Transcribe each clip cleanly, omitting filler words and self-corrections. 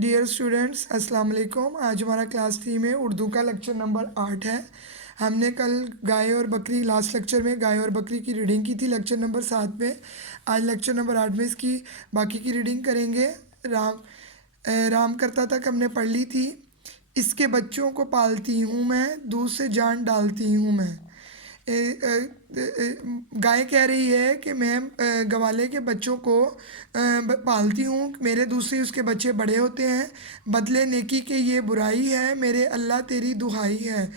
Dear students, अस्सलाम वालेकुम। आज हमारा क्लास 3 में उर्दू का लेक्चर नंबर 8 है। हमने कल गाय और बकरी लास्ट लेक्चर में गाय और बकरी की रीडिंग की थी लेक्चर नंबर 7 में। आज लेक्चर नंबर 8 में इसकी बाकी की रीडिंग करेंगे। राम करता तक हमने पढ़ ली थी। इसके बच्चों को पालती हूँ मैं, दूध से जान डालती हूँ मैं। गाय कह रही है कि मैं गवाले के बच्चों को पालती हूँ, मेरे दूध से उसके बच्चे बड़े होते हैं। बदले नेकी के ये बुराई है, मेरे अल्लाह तेरी दुहाई है।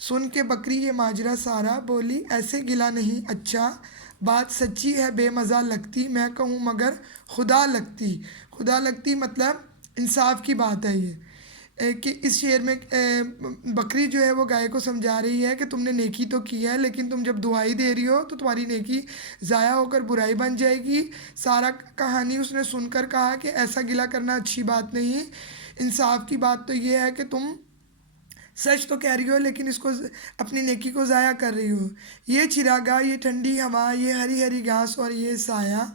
सुन के बकरी ये माजरा सारा, बोली ऐसे गिला नहीं अच्छा। बात सच्ची है बेमज़ा लगती, मैं कहूँ मगर खुदा लगती। खुदा लगती मतलब इंसाफ की बात है ये। कि इस शेर में बकरी जो है वो गाय को समझा रही है कि तुमने नेकी तो की है, लेकिन तुम जब दुआई दे रही हो तो तुम्हारी नेकी ज़ाया होकर बुराई बन जाएगी। सारा कहानी उसने सुनकर कहा कि ऐसा गिला करना अच्छी बात नहीं। इंसाफ की बात तो ये है कि तुम सच तो कह रही हो लेकिन इसको अपनी नेकी को ज़ाया कर रही हो। ये चिरागा, ये ठंडी हवा, ये हरी हरी घास और ये साया,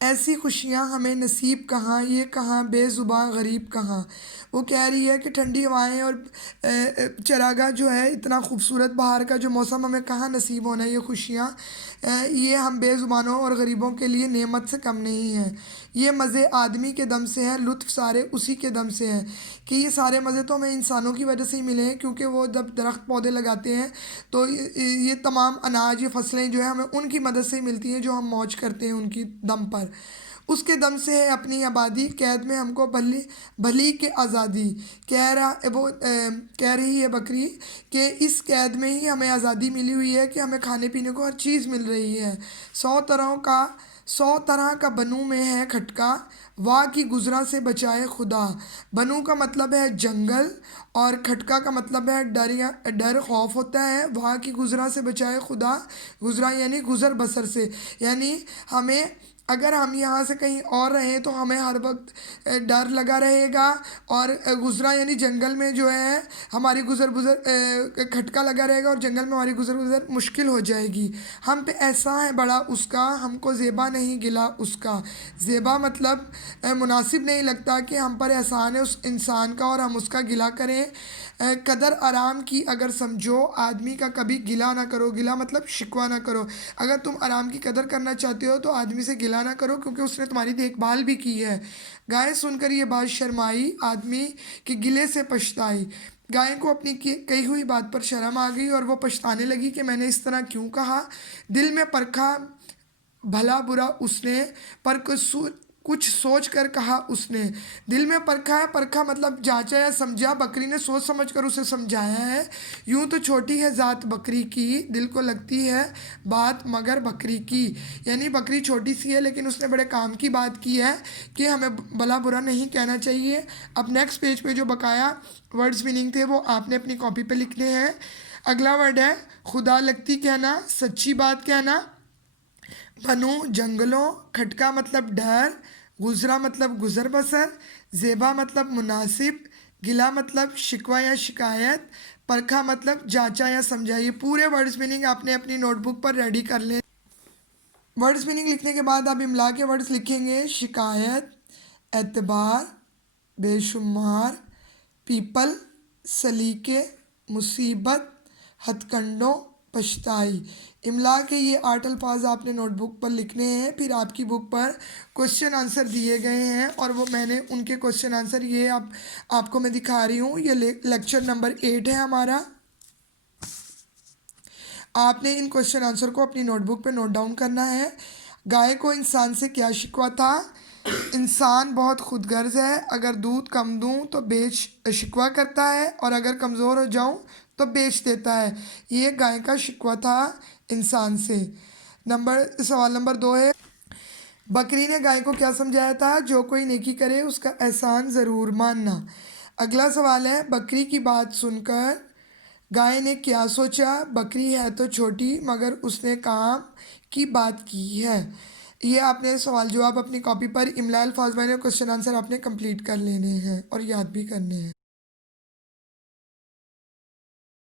ऐसी खुशियाँ हमें नसीब कहाँ, ये कहाँ बेज़ुबां गरीब कहाँ। वो कह रही है कि ठंडी हवाएं और चरागाह जो है, इतना खूबसूरत बाहर का जो मौसम हमें कहाँ नसीब होना है। ये खुशियाँ ये हम बेज़ुबानों और गरीबों के लिए नेमत से कम नहीं हैं। ये मज़े आदमी के दम से हैं, लुत्फ़ सारे उसी के दम से हैं। कि ये सारे मज़े तो हमें इंसानों की वजह से ही मिले हैं, क्योंकि वो जब दरख्त पौधे लगाते हैं तो ये तमाम अनाज, ये फसलें जो है हमें उनकी मदद से ही मिलती हैं, जो हम मौज करते हैं उनकी दम पर। उसके दम से है अपनी आबादी, कैद में हमको भली भली के आज़ादी। कह रही है बकरी कि इस कैद में ही हमें आज़ादी मिली हुई है, कि हमें खाने पीने को हर चीज़ मिल रही है। 100 तरह का बनू में है खटका, वाह की गुजरा से बचाए खुदा। बनू का मतलब है जंगल और खटका का मतलब है डर या डर खौफ होता है। वाह की गुजरा से बचाए खुदा, गुजरा यानी गुज़र बसर से, यानी हमें अगर हम यहाँ से कहीं और रहें तो हमें हर वक्त डर लगा रहेगा। और गुजरा यानी जंगल में जो है हमारी गुज़र गुज़र खटका लगा रहेगा, और जंगल में हमारी गुज़र गुज़र मुश्किल हो जाएगी। हम पे ऐसा है बड़ा उसका, हमको ज़ेबा नहीं गिला उसका। ज़ेबा मतलब मुनासिब नहीं लगता कि हम पर एहसान है उस इंसान का और हम उसका गिला करें। कदर आराम की अगर समझो, आदमी का कभी गिला ना करो। गिला मतलब शिकवा ना करो। अगर तुम आराम की कदर करना चाहते हो तो आदमी से गिला ना करो, क्योंकि उसने तुम्हारी देखभाल भी की है। गाय सुनकर ये बात शर्माई, आदमी के गिले से पछताई। गाय को अपनी कही हुई बात पर शर्म आ गई और वो पछताने लगी कि मैंने इस तरह क्यों कहा। दिल में परखा भला बुरा उसने, पर कुछ सोच कर कहा उसने। दिल में परखा है, परखा मतलब जांचा या समझा। बकरी ने सोच समझ कर उसे समझाया है। यूं तो छोटी है ज़ात बकरी की, दिल को लगती है बात मगर बकरी की। यानी बकरी छोटी सी है लेकिन उसने बड़े काम की बात की है कि हमें भला बुरा नहीं कहना चाहिए। अब नेक्स्ट पेज पे जो बकाया वर्ड्स मीनिंग थे वो आपने अपनी कॉपी पे लिखने हैं। अगला वर्ड है खुदा लगती कहना, सच्ची बात कहना। बनू जंगलों, खटका मतलब डर, गुजरा मतलब गुजर बसर, ज़ेबा मतलब मुनासिब, गिला मतलब शिकवा या शिकायत, परखा मतलब जांचा या समझा। ये पूरे वर्ड्स मीनिंग आपने अपनी नोटबुक पर रेडी कर लें। वर्ड्स मीनिंग लिखने के बाद आप इमला के वर्ड्स लिखेंगे। शिकायत, एतबार, बेशुमार, पीपल, सलीके, मुसीबत, हथकंडों, पछताई। इमला के ये 8 अल्फाज आपने नोटबुक पर लिखने हैं। फिर आपकी बुक पर क्वेश्चन आंसर दिए गए हैं और वो मैंने उनके क्वेश्चन आंसर ये आपको मैं दिखा रही हूँ। ये लेक्चर नंबर 8 है हमारा। आपने इन क्वेश्चन आंसर को अपनी नोटबुक पे नोट डाउन करना है। गाय को इंसान से क्या शिकवा था? इंसान बहुत खुदगर्ज है, अगर दूध कम दूं तो शिकवा करता है, और अगर कमज़ोर हो जाऊं तो बेच देता है। ये गाय का शिकवा था इंसान से। सवाल नंबर 2 है, बकरी ने गाय को क्या समझाया था? जो कोई नेकी करे उसका एहसान ज़रूर मानना। अगला सवाल है, बकरी की बात सुनकर गाय ने क्या सोचा? बकरी है तो छोटी मगर उसने काम की बात की है। ये आपने सवाल जवाब अपनी कॉपी पर इमला अल्फाज में क्वेश्चन आंसर आपने कंप्लीट कर लेने हैं और याद भी करने हैं।